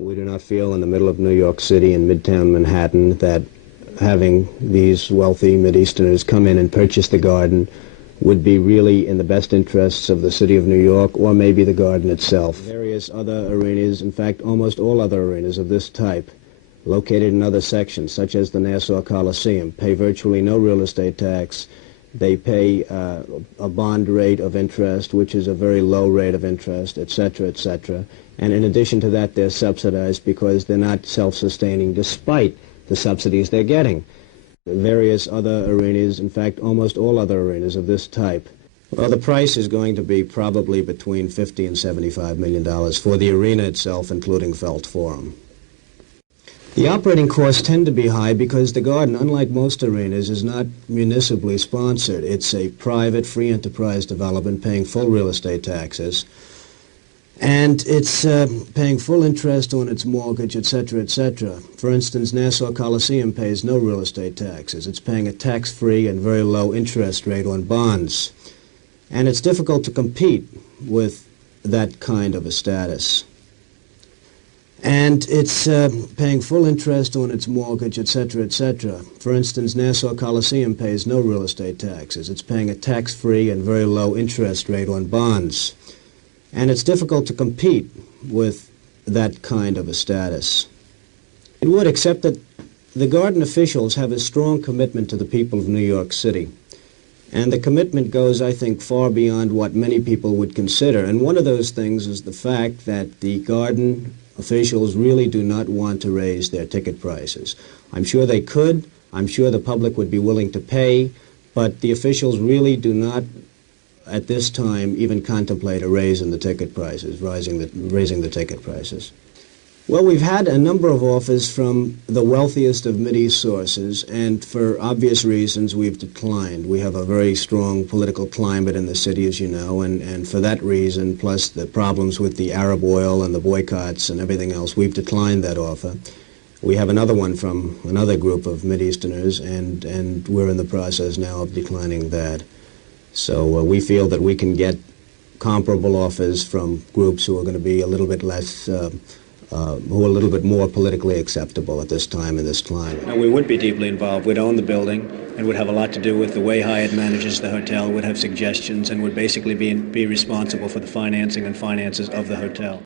We do not feel in the middle of New York City in Midtown Manhattan that having these wealthy Mideasterners come in and purchase the garden would be really in the best interests of the city of New York or maybe the garden itself. Various other arenas, in fact almost all other arenas of this type, located in other sections such as the Nassau Coliseum, pay virtually no real estate tax. They pay a bond rate of interest, which is a very low rate of interest, etc., etc. And in addition to that, they're subsidized because they're not self-sustaining despite the subsidies they're getting. Various other arenas, in fact, almost all other arenas of this type. Well, the price is going to be probably between $50 and $75 million for the arena itself, including Felt Forum. The operating costs tend to be high because the garden, unlike most arenas, is not municipally sponsored. It's a private, free enterprise development paying full real estate taxes. And it's paying full interest on its mortgage, etc., etc. For instance, Nassau Coliseum pays no real estate taxes. It's paying a tax-free and very low interest rate on bonds. And it's difficult to compete with that kind of a status. And it's paying full interest on its mortgage, etc., etc. For instance, Nassau Coliseum pays no real estate taxes. It's paying a tax-free and very low interest rate on bonds. And it's difficult to compete with that kind of a status. It would, except that the garden officials have a strong commitment to the people of New York City. And the commitment goes, I think, far beyond what many people would consider. And one of those things is the fact that the garden officials really do not want to raise their ticket prices. I'm sure they could. I'm sure the public would be willing to pay. But the officials really do not, at this time, even contemplate a raise in the ticket prices, raising the ticket prices. Well, we've had a number of offers from the wealthiest of Mideast sources, and for obvious reasons, we've declined. We have a very strong political climate in the city, as you know, and for that reason, plus the problems with the Arab oil and the boycotts and everything else, we've declined that offer. We have another one from another group of Mideasterners, and we're in the process now of declining that. So we feel that we can get comparable offers from groups who are going to be a little bit less who are a little bit more politically acceptable at this time in this climate. And we would be deeply involved. We'd own the building and would have a lot to do with the way Hyatt manages the hotel, would have suggestions, and would basically be responsible for the financing and finances of the hotel.